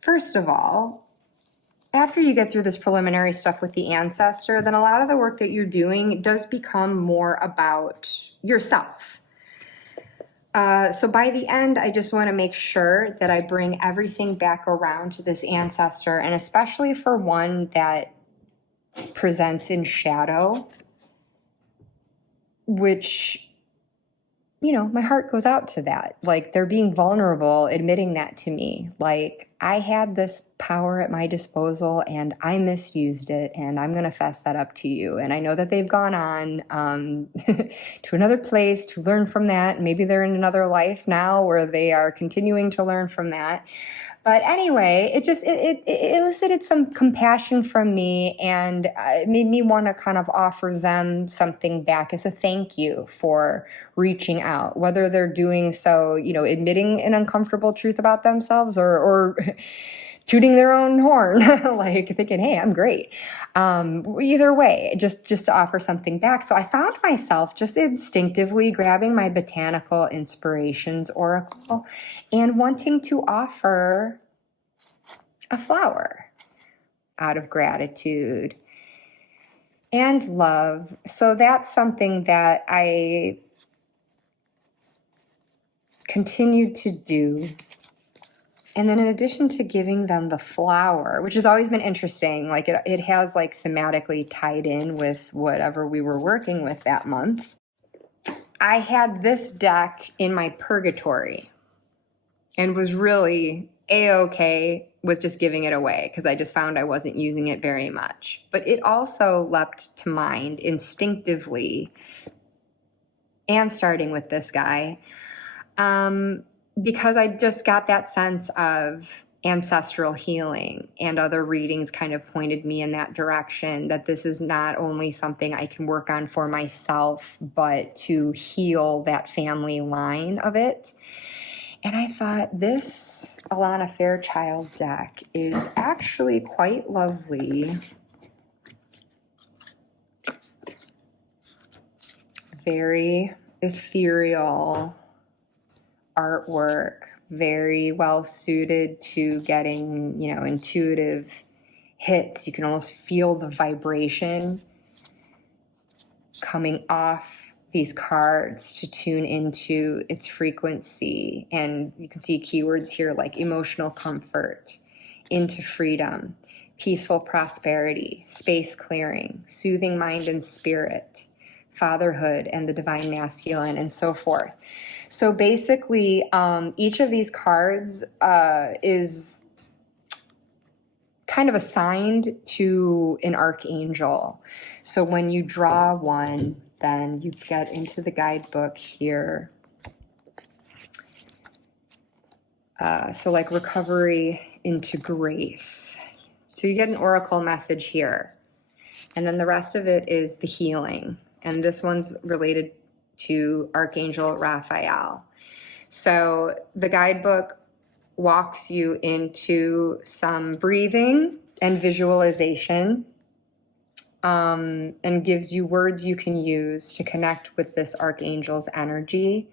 first of all, after you get through this preliminary stuff with the ancestor, then a lot of the work that you're doing does become more about yourself. So by the end, I just want to make sure that I bring everything back around to this ancestor, and especially for one that presents in shadow, which my heart goes out to that. Like, they're being vulnerable, admitting that to me. Like, I had this power at my disposal and I misused it, and I'm going to fess that up to you. And I know that they've gone on to another place to learn from that. Maybe they're in another life now where they are continuing to learn from that. But anyway, it elicited some compassion from me, and it made me want to kind of offer them something back as a thank you for reaching out, whether they're doing so, admitting an uncomfortable truth about themselves, or tooting their own horn, like thinking, hey, I'm great. Either way, just to offer something back. So I found myself just instinctively grabbing my Botanical Inspirations Oracle and wanting to offer a flower out of gratitude and love. So that's something that I continued to do. And then in addition to giving them the flower, which has always been interesting, like it has like thematically tied in with whatever we were working with that month, I had this deck in my purgatory and was really A-okay with just giving it away because I just found I wasn't using it very much. But it also leapt to mind instinctively, and starting with this guy, because I just got that sense of ancestral healing, and other readings kind of pointed me in that direction, that this is not only something I can work on for myself, but to heal that family line of it. And I thought this Alana Fairchild deck is actually quite lovely. Very ethereal artwork, very well suited to getting, intuitive hits. You can almost feel the vibration coming off these cards to tune into its frequency. And you can see keywords here like emotional comfort, into freedom, peaceful prosperity, space clearing, soothing mind and spirit, fatherhood and the divine masculine, and so forth. So basically, each of these cards is kind of assigned to an archangel. So when you draw one, then you get into the guidebook here. So like recovery into grace. So you get an oracle message here. And then the rest of it is the healing. And this one's related to Archangel Raphael. So the guidebook walks you into some breathing and visualization, and gives you words you can use to connect with this archangel's energy.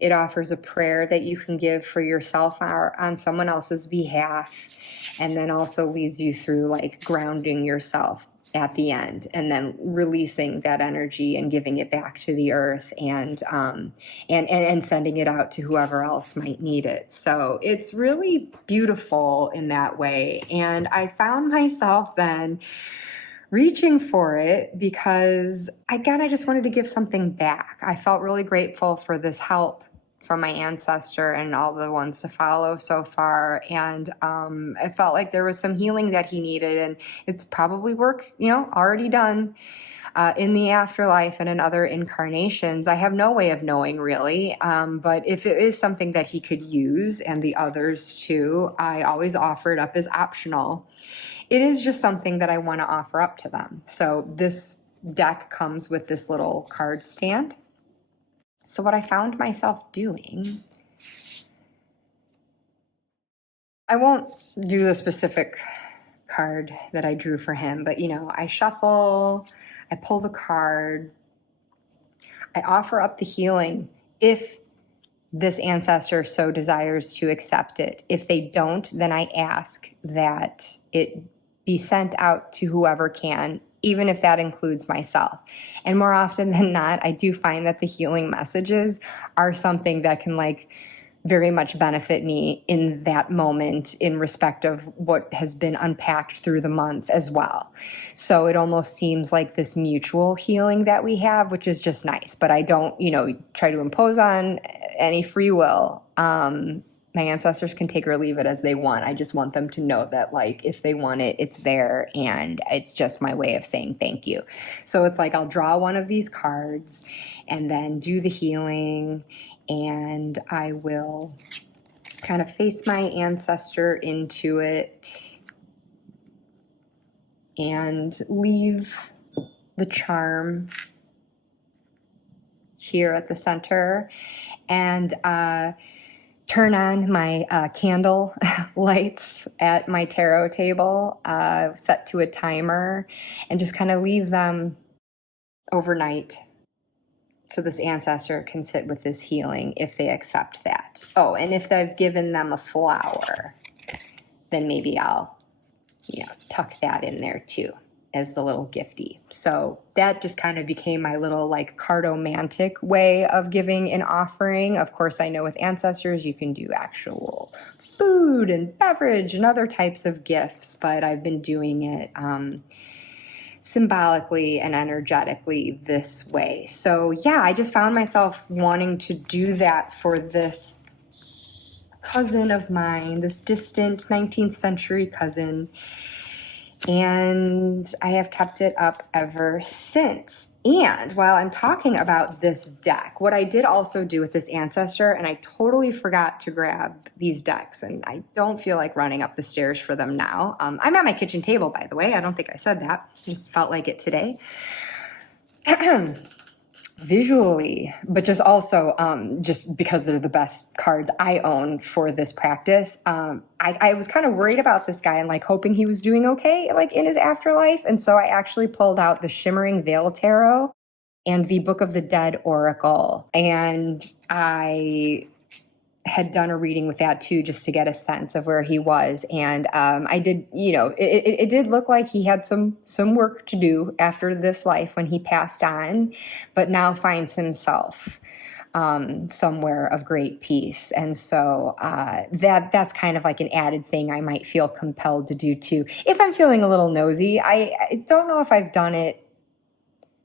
It offers a prayer that you can give for yourself or on someone else's behalf, and then also leads you through like grounding yourself at the end, and then releasing that energy and giving it back to the earth, and sending it out to whoever else might need it. So it's really beautiful in that way. And I found myself then reaching for it because, again, I just wanted to give something back. I felt really grateful for this help from my ancestor and all the ones to follow so far. And I felt like there was some healing that he needed, and it's probably work, already done in the afterlife and in other incarnations. I have no way of knowing really, but if it is something that he could use, and the others too, I always offer it up as optional. It is just something that I want to offer up to them. So this deck comes with this little card stand. So what I found myself doing, I won't do the specific card that I drew for him, but I shuffle, I pull the card, I offer up the healing if this ancestor so desires to accept it. If they don't, then I ask that it be sent out to whoever can, even if that includes myself. And more often than not, I do find that the healing messages are something that can very much benefit me in that moment in respect of what has been unpacked through the month as well. So it almost seems like this mutual healing that we have, which is just nice, but I don't, try to impose on any free will. My ancestors can take or leave it as they want. I just want them to know that, like, if they want it, it's there, and it's just my way of saying thank you. So it's like I'll draw one of these cards and then do the healing, and I will kind of face my ancestor into it and leave the charm here at the center, and turn on my candle lights at my tarot table, set to a timer, and just kind of leave them overnight so this ancestor can sit with this healing if they accept that. Oh, and if I've given them a flower, then maybe I'll, tuck that in there too as the little gifty. So that just kind of became my little like cartomantic way of giving an offering. Of course, I know with ancestors, you can do actual food and beverage and other types of gifts, but I've been doing it symbolically and energetically this way. So yeah, I just found myself wanting to do that for this cousin of mine, this distant 19th century cousin. And I have kept it up ever since. And while I'm talking about this deck, what I did also do with this ancestor, and I totally forgot to grab these decks, and I don't feel like running up the stairs for them now. I'm at my kitchen table, by the way. I don't think I said that. I just felt like it today. Visually, but just also just because they're the best cards I own for this practice. I was kind of worried about this guy and like hoping he was doing okay, like in his afterlife. And so I actually pulled out the Shimmering Veil Tarot and the Book of the Dead Oracle. And I had done a reading with that too, just to get a sense of where he was. And I did, it did look like he had some work to do after this life when he passed on, but now finds himself somewhere of great peace. And so that's kind of like an added thing I might feel compelled to do too. If I'm feeling a little nosy, I don't know if I've done it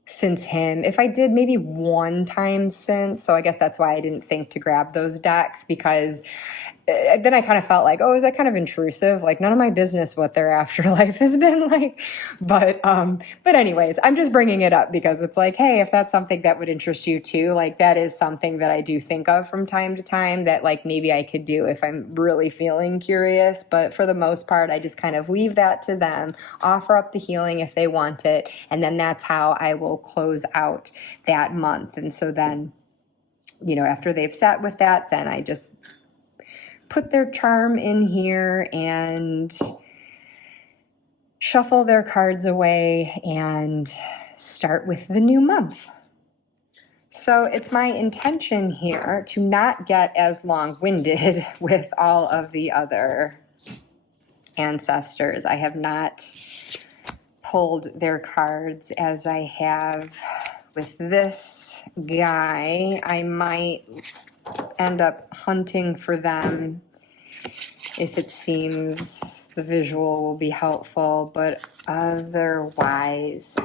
since him. If I did, maybe one time since. So I guess that's why I didn't think to grab those decks, because then I kind of felt like, oh, is that kind of intrusive? Like, none of my business what their afterlife has been like. But anyways, I'm just bringing it up because it's like, hey, if that's something that would interest you too, like that is something that I do think of from time to time that like maybe I could do if I'm really feeling curious. But for the most part, I just kind of leave that to them, offer up the healing if they want it. And then that's how I will close out that month. And so then, after they've sat with that, then I just put their charm in here and shuffle their cards away and start with the new month. So it's my intention here to not get as long-winded with all of the other ancestors. I have not pulled their cards as I have with this guy. I might end up hunting for them if it seems the visual will be helpful, but otherwise,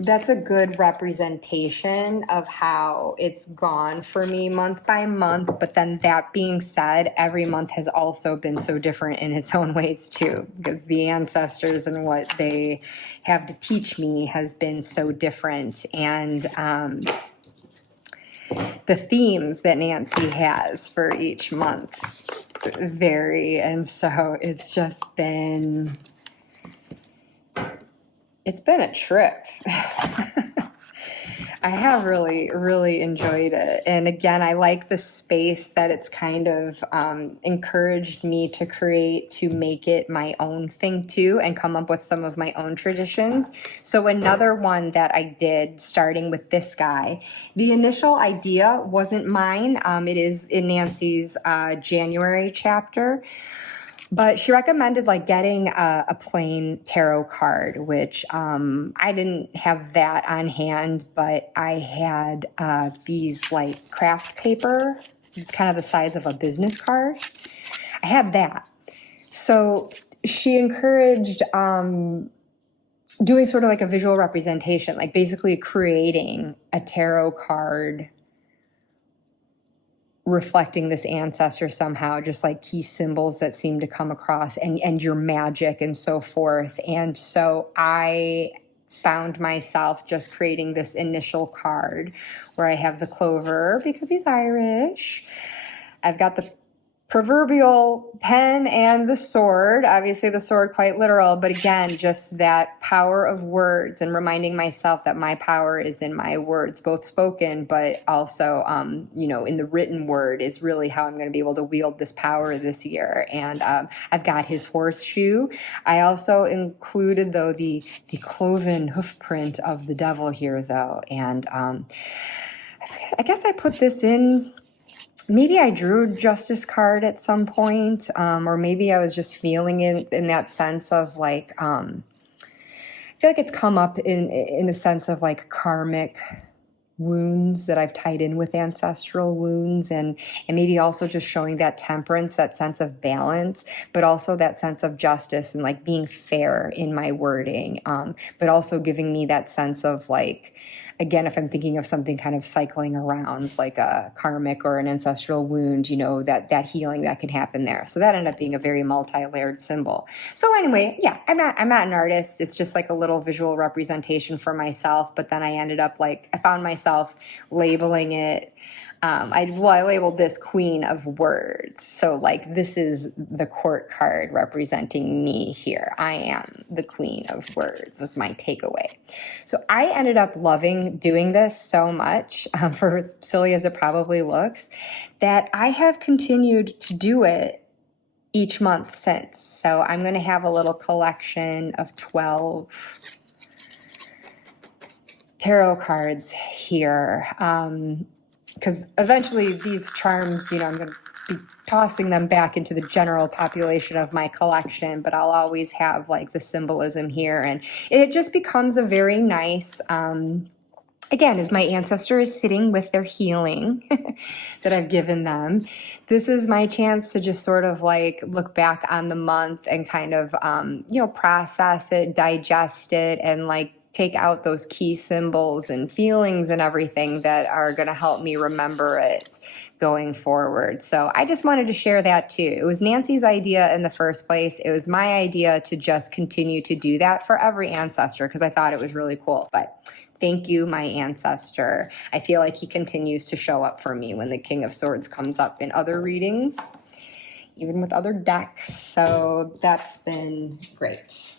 that's a good representation of how it's gone for me month by month. But then that being said, every month has also been so different in its own ways too, because the ancestors and what they have to teach me has been so different. And the themes that Nancy has for each month vary. And so it's just been, it's been a trip. I have really, really enjoyed it. And again, I like the space that it's kind of encouraged me to create, to make it my own thing too, and come up with some of my own traditions. So another one that I did, starting with this guy, the initial idea wasn't mine. It is in Nancy's January chapter. But she recommended like getting a plain tarot card, which I didn't have that on hand, but I had these like craft paper, kind of the size of a business card. I had that. So she encouraged doing sort of like a visual representation, like basically creating a tarot card reflecting this ancestor somehow, just like key symbols that seem to come across and your magic and so forth. And so I found myself just creating this initial card where I have the clover because he's Irish. I've got the proverbial pen and the sword, obviously the sword quite literal, but again, just that power of words and reminding myself that my power is in my words, both spoken, but also, in the written word is really how I'm going to be able to wield this power this year. And I've got his horseshoe. I also included, though, the cloven hoof print of the devil here, though. And I guess I put this in. Maybe I drew a justice card at some point, or maybe I was just feeling it in that sense of like, I feel like it's come up in a sense of like karmic wounds that I've tied in with ancestral wounds, and maybe also just showing that temperance, that sense of balance, but also that sense of justice and like being fair in my wording, but also giving me that sense of like, again, if I'm thinking of something kind of cycling around like a karmic or an ancestral wound, that healing that can happen there. So that ended up being a very multi-layered symbol. So anyway, yeah, I'm not an artist. It's just like a little visual representation for myself. But then I ended up I found myself labeling it. I labeled this Queen of Words. So like this is the court card representing me here. I am the Queen of Words was my takeaway. So I ended up loving doing this so much, for as silly as it probably looks, that I have continued to do it each month since. So I'm going to have a little collection of 12 tarot cards here. Because eventually these charms, I'm going to be tossing them back into the general population of my collection, but I'll always have like the symbolism here. And it just becomes a very nice, again, as my ancestor is sitting with their healing that I've given them, this is my chance to just sort of like look back on the month and kind of, process it, digest it, and like take out those key symbols and feelings and everything that are going to help me remember it going forward. So I just wanted to share that too. It was Nancy's idea in the first place. It was my idea to just continue to do that for every ancestor because I thought it was really cool. But thank you, my ancestor. I feel like he continues to show up for me when the King of Swords comes up in other readings, even with other decks. So that's been great.